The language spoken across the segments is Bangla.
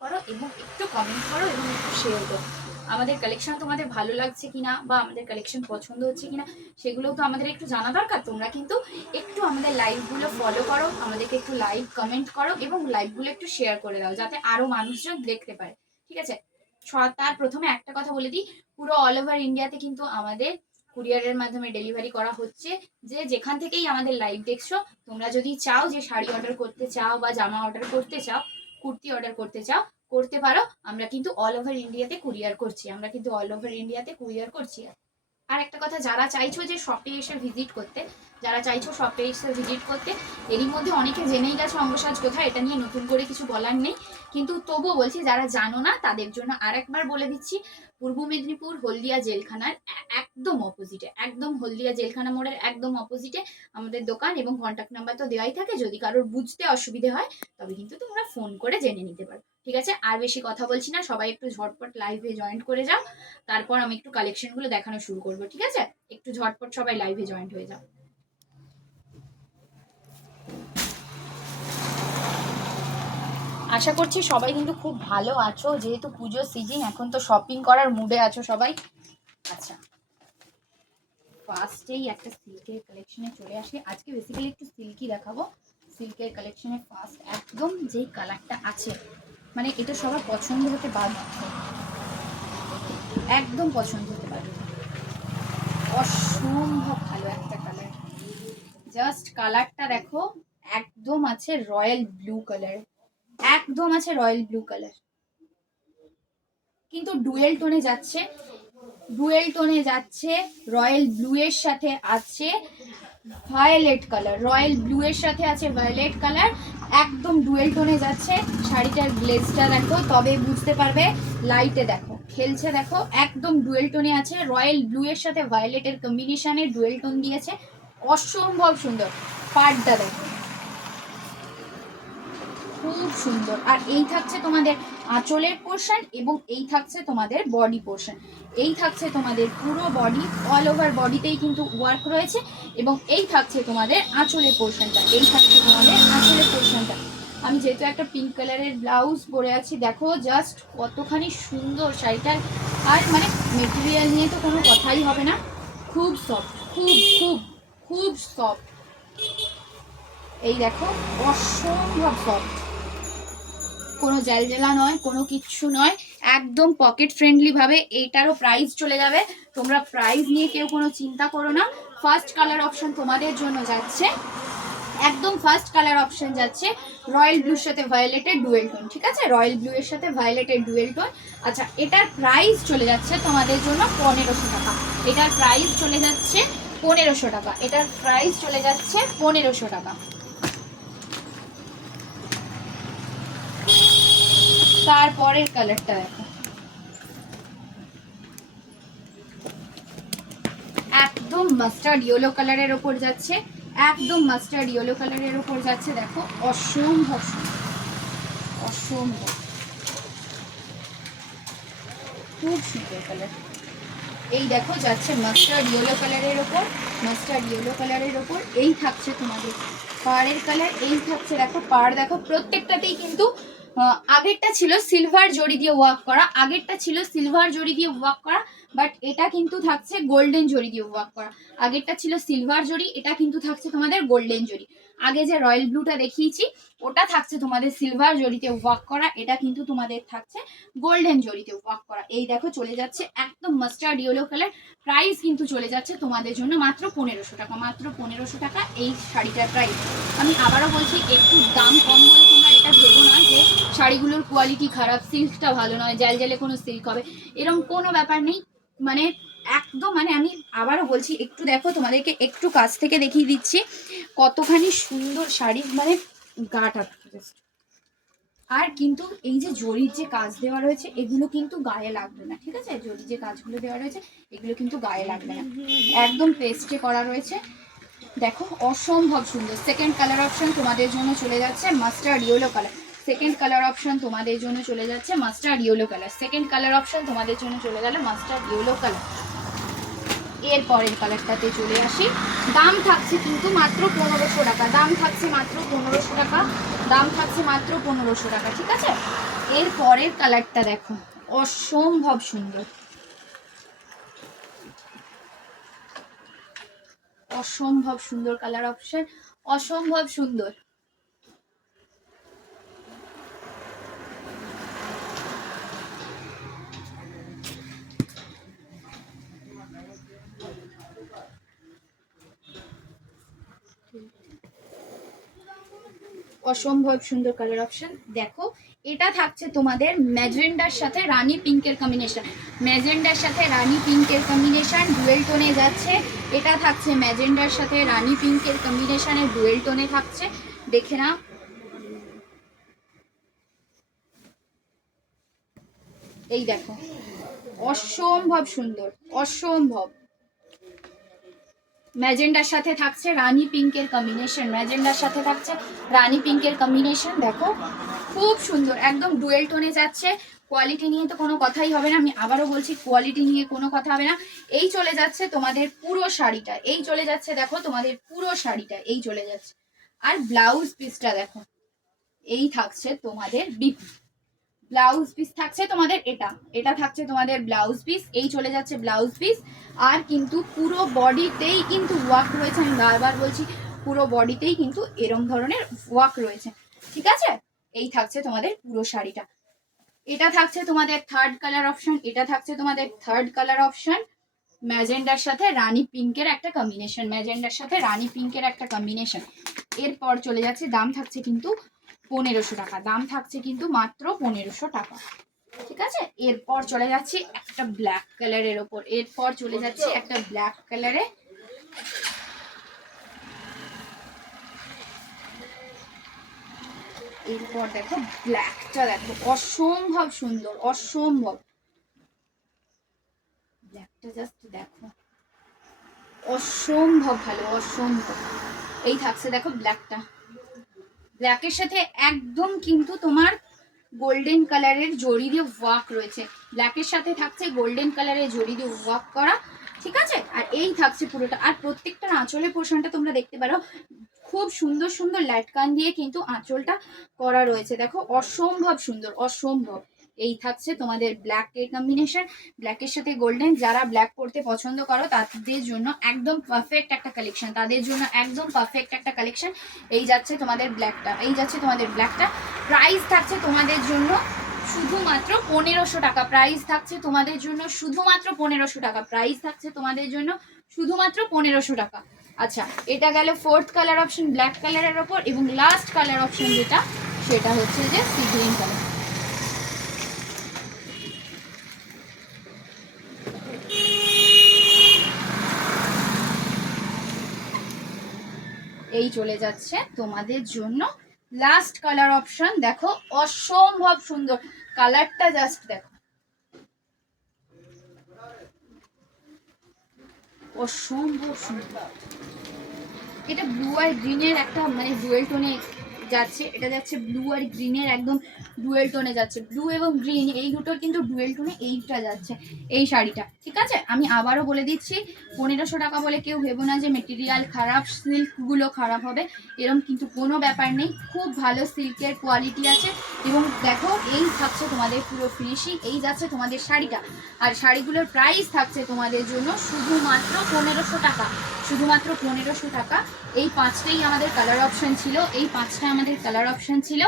করো এবং একটু কমেন্ট করো এবং একটু শেয়ার করো। আমাদের কালেকশন তোমাদের ভালো লাগছে কিনা বা আমাদের কালেকশন পছন্দ হচ্ছে কিনা, সেগুলোও তো আমাদের একটু জানা দরকার। তোমরা কিন্তু একটু আমাদের লাইভগুলো ফলো করো, আমাদেরকে একটু লাইভ কমেন্ট করো এবং লাইভগুলো একটু শেয়ার করে দাও, যাতে আরও মানুষজন দেখতে পারে। ঠিক আছে? তার প্রথমে একটা কথা বলে দিই, পুরো অল ওভার ইন্ডিয়াতে কিন্তু আমাদের কুরিয়ারের মাধ্যমে ডেলিভারি করা হচ্ছে। যে যেখান থেকেই আমাদের লাইভ দেখছ, তোমরা যদি চাও যে শাড়ি অর্ডার করতে চাও বা জামা অর্ডার করতে চাও কুর্তি অর্ডার করতে চাও, করতে পারো। আমরা কিন্তু অল ওভার ইন্ডিয়াতে কুরিয়ার করছি। আমরা কিন্তু অল ওভার ইন্ডিয়াতে কুরিয়ার করছি। আর একটা কথা, যারা চাইছো যে শপে এসে ভিজিট করতে যারা চাইছো সব এসে ভিজিট করতে। এরই মধ্যে অনেকে জেনেই গেছো অঙ্গসাজ কোথায়, এটা নিয়ে নতুন করে কিছু বলার নেই। কিন্তু তবুও বলছি, যারা জানো না, তাদের জন্য আর একবার বলে দিচ্ছি, পূর্ব মেদিনীপুর হলদিয়া জেলখানার একদম অপোজিটে একদম হলদিয়া জেলখানা মোড়ের একদম অপোজিটে আমাদের দোকান এবং কন্ট্যাক্ট নাম্বার তো দেওয়াই থাকে। যদি কারোর বুঝতে অসুবিধে হয়, তবে কিন্তু তোমরা ফোন করে জেনে নিতে পারো। ঠিক আছে? আর বেশি কথা বলছি না, সবাই একটু ঝটপট লাইভে জয়েন্ট করে যাও। তারপর আমি একটু কালেকশনগুলো দেখানো শুরু করব, ঠিক আছে? একটু ঝটপট সবাই লাইভে জয়েন্ট হয়ে যাও। আশা করছি সবাই কিন্তু খুব ভালো আছো। যেহেতু পুজোর সিজন এখন তো শপিং করার মুডে আছো সবাই। আচ্ছা। ফার্স্টেই একটা সিল্কের কালেকশনে চলে আসি। আজকে বেসিক্যালি একটু সিল্কি দেখাবো। সিল্কের কালেকশনে ফার্স্ট একদম যেই কালারটা আছে মানে এটা সবার পছন্দ হতে বাধ্য। একদম পছন্দ হতে বাধ্য। অসম্ভব ভালো একটা কালার জাস্ট কালারটা দেখো, একদম আছে রয়্যাল ব্লু কালার একদম আছে রয়্যাল ব্লু কালার। কিন্তু ডুয়েল টোনে যাচ্ছে, ডুয়েল টোনে যাচ্ছে, রয়্যাল ব্লু এর সাথে আছে ভায়োলেট কালার, রয়্যাল ব্লু এর সাথে আছে ভায়োলেট কালার, একদম ডুয়েল টোনে যাচ্ছে, শাড়িটার গ্লেজটা দেখো, তবে বুঝতে পারবে, লাইটে দেখো, খেলছে দেখো, একদম ডুয়েল টোনে আছে, রয়্যাল ব্লু এর সাথে ভায়োলেটের কম্বিনেশনে ডুয়েল টোন দিয়েছে, অসম্ভব সুন্দর, পাড়টা দেখো। খুব সুন্দর। আর এই থাকছে তোমাদের আঁচলের পোর্শন এবং এই থাকছে তোমাদের বডি পোর্শন এই থাকছে তোমাদের পুরো বডি অল ওভার বডিতেই কিন্তু ওয়ার্ক রয়েছে এবং এই থাকছে তোমাদের আঁচলের পোর্শনটা এই থাকছে তোমাদের আঁচলের পোর্শনটা আমি যেহেতু একটা পিঙ্ক কালারের ব্লাউজ পরে আছি, দেখো জাস্ট কতখানি সুন্দর শাড়িটার। আর মানে মেটেরিয়াল নিয়ে তো কোনো কথাই হবে না। খুব সফট খুব খুব খুব সফট এই দেখো, অসম্ভব সফট কোনো জ্যালজেলা নয়, কোনো কিচ্ছু নয়, একদম পকেট ফ্রেন্ডলি ভাবে এইটারও প্রাইস চলে যাবে। তোমরা প্রাইস নিয়ে কেউ কোনো চিন্তা করো না। ফার্স্ট কালার অপশন তোমাদের জন্য যাচ্ছে। একদম ফার্স্ট কালার অপশন যাচ্ছে রয়্যাল ব্লুর সাথে ভায়োলেটের ডুয়েল টোন ঠিক আছে? রয়্যাল ব্লু এর সাথে ভায়োলেটের ডুয়েল টোন আচ্ছা এটার প্রাইস চলে যাচ্ছে তোমাদের জন্য পনেরোশো টাকা। এটার প্রাইস চলে যাচ্ছে পনেরোশো টাকা। এটার প্রাইস চলে যাচ্ছে পনেরোশো টাকা। তারপরের কালারটা দেখো একদম মাস্টার্ড ইয়েলো কালারের ওপর যাচ্ছে, একদম মাস্টার্ড ইয়েলো কালারের ওপর যাচ্ছে, দেখো, অসম্ভব। অসম্ভব খুব সুন্দর কালার এই দেখো, যাচ্ছে মাস্টার্ড ইয়েলো কালারের ওপর মাস্টার্ড ইয়েলো কালারের ওপর, এই থাকছে তোমাদের পাড়ের কালার এই থাকছে, দেখো, পাড়, দেখো, প্রত্যেকটাতেই কিন্তু আগেরটা ছিল সিলভার জড়ি দিয়ে ওয়াক করা, আগেরটা ছিল সিলভার জড়ি দিয়ে ওয়াক করা বাট এটা কিন্তু থাকছে গোল্ডেন জড়ি দিয়ে ওয়াক করা। আগেরটা ছিল সিলভার জড়ি, এটা কিন্তু থাকছে তোমাদের গোল্ডেন জড়ি। আগে যে রয়্যাল ব্লুটা দেখিয়েছি, ওটা থাকছে তোমাদের সিলভার জড়িতে ওয়াক করা, এটা কিন্তু তোমাদের থাকছে গোল্ডেন জড়িতে ওয়াক করা। এই দেখো চলে যাচ্ছে একদম মাস্টার্ড ইয়েলো কালার প্রাইস কিন্তু চলে যাচ্ছে তোমাদের জন্য মাত্র পনেরোশো টাকা, মাত্র পনেরোশো টাকা এই শাড়িটার প্রাইস আমি আবারও বলছি, একটু দাম কম বলে তোমরা এটা ভেবো না যে শাড়িগুলোর কোয়ালিটি খারাপ সিল্কটা ভালো নয় জাল জালে কোনো সিল্ক হবে এরকম কোনো ব্যাপার নেই মানে একদম মানে আমি আবারও বলছি, একটু দেখো, তোমাদেরকে একটু কাছ থেকে দেখিয়ে দিচ্ছি কতখানি সুন্দর শাড়ি মানে গাটা, just। আর কিন্তু এই যে জরির যে কাজ দেওয়া রয়েছে, এগুলো কিন্তু গায়ে লাগবে না, ঠিক আছে? জরির যে কাজগুলো দেওয়া রয়েছে, এগুলো কিন্তু গায়ে লাগবে না। একদম পেস্টে করা রয়েছে। দেখো, অসম্ভব সুন্দর। সেকেন্ড কালার অপশন তোমাদের জন্য চলে যাচ্ছে mustard yellow colour second colour option তোমাদের জন্য চলে যাচ্ছে mustard yellow colour second colour option তোমাদের জন্য চলে গেল মাস্টার্ড ইয়েলো কালার এর পরের কালারটাতে চলে আসি। দাম থাকছে কিন্তু মাত্র পনেরোশো টাকা। দাম থাকছে মাত্র পনেরোশো টাকা। দাম থাকছে মাত্র পনেরোশো টাকা, ঠিক আছে? এর পরের কালারটা দেখো। অসম্ভব সুন্দর। অসম্ভব সুন্দর কালার অপশন অসম্ভব সুন্দর। অসম্ভব সুন্দর কালার অপশন দেখো, এটা থাকছে তোমাদের ম্যাজেন্ডার সাথে রানী পিঙ্কের কম্বিনেশন ম্যাজেন্ডার সাথে রানী পিঙ্কের কম্বিনেশন ডুয়েল টোনে যাচ্ছে। এটা থাকছে ম্যাজেন্ডার সাথে রানী পিঙ্কের কম্বিনেশনে ডুয়েল টোনে থাকছে। দেখে না এই দেখো, অসম্ভব সুন্দর, অসম্ভব। ম্যাজেন্ডার সাথে থাকছে রানী পিঙ্কের কম্বিনেশন ম্যাজেন্ডার সাথে থাকছে রানী পিঙ্কের কম্বিনেশন দেখো, খুব সুন্দর, একদম ডুয়েল টোনে যাচ্ছে। কোয়ালিটি নিয়ে তো কোনো কথাই হবে না, আমি আবারও বলছি কোয়ালিটি নিয়ে কোনো কথা হবে না। এই চলে যাচ্ছে তোমাদের পুরো শাড়িটা, এই চলে যাচ্ছে দেখো তোমাদের পুরো শাড়িটা, এই চলে যাচ্ছে। আর ব্লাউজ পিসটা দেখো, এই থাকছে তোমাদের বিপ ব্লাউজ পিস থাকছে তোমাদের এটা। এটা থাকছে তোমাদের ব্লাউজ পিস এই চলে যাচ্ছে ব্লাউজ পিস আর কিন্তু পুরো বডিতেই কিন্তু ওয়ার্ক রয়েছে। আমি বারবার বলছি, পুরো বডিতেই কিন্তু এরম ধরনের ওয়ার্ক রয়েছে। ঠিক আছে? এই থাকছে তোমাদের পুরো শাড়িটা। এটা থাকছে তোমাদের থার্ড কালার অপশন এটা থাকছে তোমাদের থার্ড কালার অপশন ম্যাজেন্ডার সাথে রানী পিঙ্কের একটা কম্বিনেশন ম্যাজেন্ডার সাথে রানী পিঙ্কের একটা কম্বিনেশন এরপর চলে যাচ্ছে, দাম থাকছে কিন্তু পনেরোশো টাকা। দাম থাকছে কিন্তু মাত্র পনেরোশো টাকা। ঠিক আছে? এরপর চলে যাচ্ছি একটা ব্ল্যাক কালারের ওপর। এরপর চলে যাচ্ছি একটা ব্ল্যাক কালারে এরপর দেখো ব্ল্যাকটা দেখো। অসম্ভব সুন্দর, অসম্ভব। ব্ল্যাকটা জাস্ট দেখো। অসম্ভব ভালো, অসম্ভব। এই থাকছে দেখো ব্ল্যাকটা ব্ল্যাকের সাথে একদম কিন্তু তোমার গোল্ডেন কালারের জড়ি দিয়ে ওয়াক রয়েছে। ব্ল্যাকের সাথে থাকছে গোল্ডেন কালারের জড়ি দিয়ে ওয়াক করা, ঠিক আছে? আর এই থাকছে পুরোটা। আর প্রত্যেকটা আঁচলের পোর্শনটা তোমরা দেখতে পারো। খুব সুন্দর সুন্দর ল্যাটকান দিয়ে কিন্তু আঁচলটা করা রয়েছে। দেখো, অসম্ভব সুন্দর, অসম্ভব। এই থাকছে তোমাদের ব্ল্যাক এর কম্বিনেশন ব্ল্যাকের সাথে গোল্ডেন যারা ব্ল্যাক পরতে পছন্দ করো, তাদের জন্য একদম পারফেক্ট একটা কালেকশন তাদের জন্য একদম পারফেক্ট একটা কালেকশন এই যাচ্ছে তোমাদের ব্ল্যাকটা এই যাচ্ছে তোমাদের ব্ল্যাকটা প্রাইস থাকছে তোমাদের জন্য শুধুমাত্র পনেরোশো টাকা প্রাইস থাকছে তোমাদের জন্য শুধুমাত্র পনেরোশো টাকা প্রাইস থাকছে তোমাদের জন্য শুধুমাত্র পনেরোশো টাকা। আচ্ছা এটা গেল ফোর্থ কালার অপশন ব্ল্যাক কালারের ওপর, এবং লাস্ট কালার অপশন যেটা, সেটা হচ্ছে যে সি গ্রিন কালার এই চলে যাচ্ছে তোমাদের জন্য। লাস্ট কালার অপশন দেখো, অসম্ভব সুন্দর। কালারটা জাস্ট দেখো। অসম্ভব সুন্দর। এটা ব্লু আর গ্রিনের একটা মানে জুয়েল টোনে যাচ্ছে, এটা যাচ্ছে ব্লু আর গ্রিনের একদম ডুয়েল টোনে যাচ্ছে। ব্লু এবং গ্রিন এই দুটোর কিন্তু ডুয়েল টোনে এইটা যাচ্ছে, এই শাড়িটা, ঠিক আছে? আমি আবারও বলে দিচ্ছি, পনেরোশো টাকা বলে কেউ ভেবো না যে মেটেরিয়াল খারাপ সিল্কগুলো খারাপ হবে এরকম কিন্তু কোনো ব্যাপার নেই, খুব ভালো সিল্কের কোয়ালিটি আছে এবং দেখো, এই থাকছে তোমাদের পুরো ফিনিশিং এই যাচ্ছে তোমাদের শাড়িটা। আর শাড়িগুলোর প্রাইস থাকছে তোমাদের জন্য শুধুমাত্র পনেরোশো টাকা, শুধুমাত্র পনেরোশো টাকা। এই পাঁচটাই আমাদের কালার অপশন ছিল, এই পাঁচটা আমাদের কালার অপশন ছিল।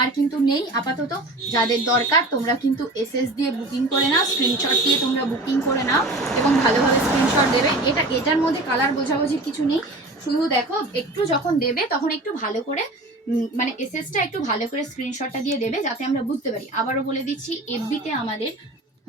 আর কিন্তু নেই, আপাতত যাদের দরকার তোমরা কিন্তু এসএস দিয়ে বুকিং করে নাও স্ক্রিনশট দিয়ে তোমরা বুকিং করে নাও এবং ভালোভাবে স্ক্রিনশট দেবে। এটা, এটার মধ্যে কালার বোঝাবুঝির কিছু নেই। শুধু দেখো, একটু যখন দেবে তখন একটু ভালো করে মানে এসএসটা একটু ভালো করে স্ক্রিনশটটা দিয়ে দেবে যাতে আমরা বুঝতে পারি। আবারও বলে দিচ্ছি এফবিতে আমাদের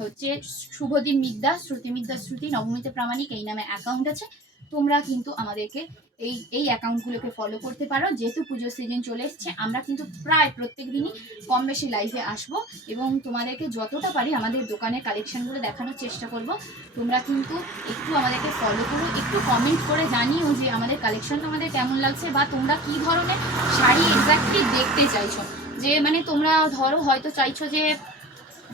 হচ্ছে শুভদিন মিদ্যা, শ্রুতি মিদ্যা, শ্রুতি, নবমিতে প্রামাণিক, এই নামে অ্যাকাউন্ট আছে। তোমরা কিন্তু আমাদেরকে এই এই অ্যাকাউন্টগুলোকে ফলো করতে পারো। যেহেতু পুজোর সিজন চলে এসছে, আমরা কিন্তু প্রায় প্রত্যেক দিনই কম বেশি লাইভে আসব এবং তোমাদেরকে যতটা পারি আমাদের দোকানের কালেকশনগুলো দেখানোর চেষ্টা করব। তোমরা কিন্তু একটু আমাদেরকে ফলো করো, একটু কমেন্ট করে জানিও যে আমাদের কালেকশন তোমাদের কেমন লাগছে বা তোমরা কী ধরনের শাড়ি এক্স্যাক্টলি দেখতে চাইছো। যে মানে তোমরা ধরো হয়তো চাইছো যে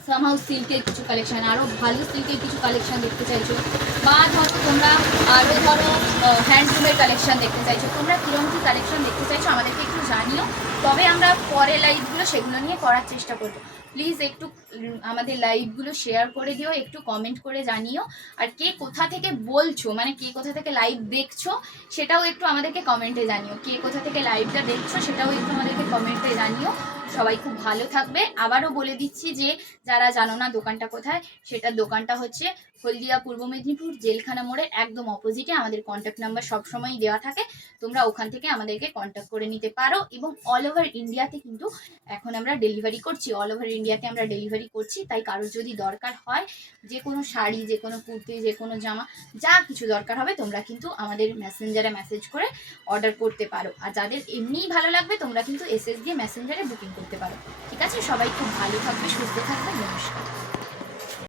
সামহাউ সিল্কের কিছু কালেকশন আরও ভালো সিল্কের কিছু কালেকশন দেখতে চাইছো। বা ধরো তোমরা আরও ধরো হ্যান্ডলুমের কালেকশন দেখতে চাইছো। তোমরা কীরকম কী কালেকশন দেখতে চাইছো আমাদেরকে একটু জানিও। তবে আমরা পরে লাইভগুলো সেগুলো নিয়ে করার চেষ্টা করব। প্লিজ একটু আমাদের লাইভগুলো শেয়ার করে দিও, একটু কমেন্ট করে জানিও। আর কে কোথা থেকে বলছো মানে কে কোথা থেকে লাইভ দেখছ, সেটাও একটু আমাদেরকে কমেন্টে জানিও। কে কোথা থেকে লাইভটা দেখছ, সেটাও একটু আমাদেরকে কমেন্টে জানিও। সবাই খুব ভালো থাকবে। আবারও বলে দিচ্ছি যে, যারা জানো না দোকানটা কোথায়, সেটার দোকানটা হচ্ছে হলদিয়া পূর্ব মেদিনীপুর জেলখানা মোড়ের একদম অপোজিটে আমাদের কন্ট্যাক্ট নাম্বার সবসময় দেওয়া থাকে। তোমরা ওখান থেকে আমাদেরকে কন্ট্যাক্ট করে নিতে পারো এবং অল ওভার ইন্ডিয়াতে কিন্তু এখন আমরা ডেলিভারি করছি। অল ওভার ইন্ডিয়াতে আমরা ডেলিভারি করছি। তাই কারোর যদি দরকার হয়, যে কোনো শাড়ি, যে কোনো কুর্তি, যে কোনো জামা, যা কিছু দরকার হবে, তোমরা কিন্তু আমাদের মেসেঞ্জারে মেসেজ করে অর্ডার করতে পারো। আর যাদের এমনিই ভালো লাগবে, তোমরা কিন্তু এসএস দিয়ে মেসেঞ্জারে বুকিং করতে পারো। ঠিক আছে? সবাই খুব ভালো থাকবে সুস্থ থাকবে নমস্কার।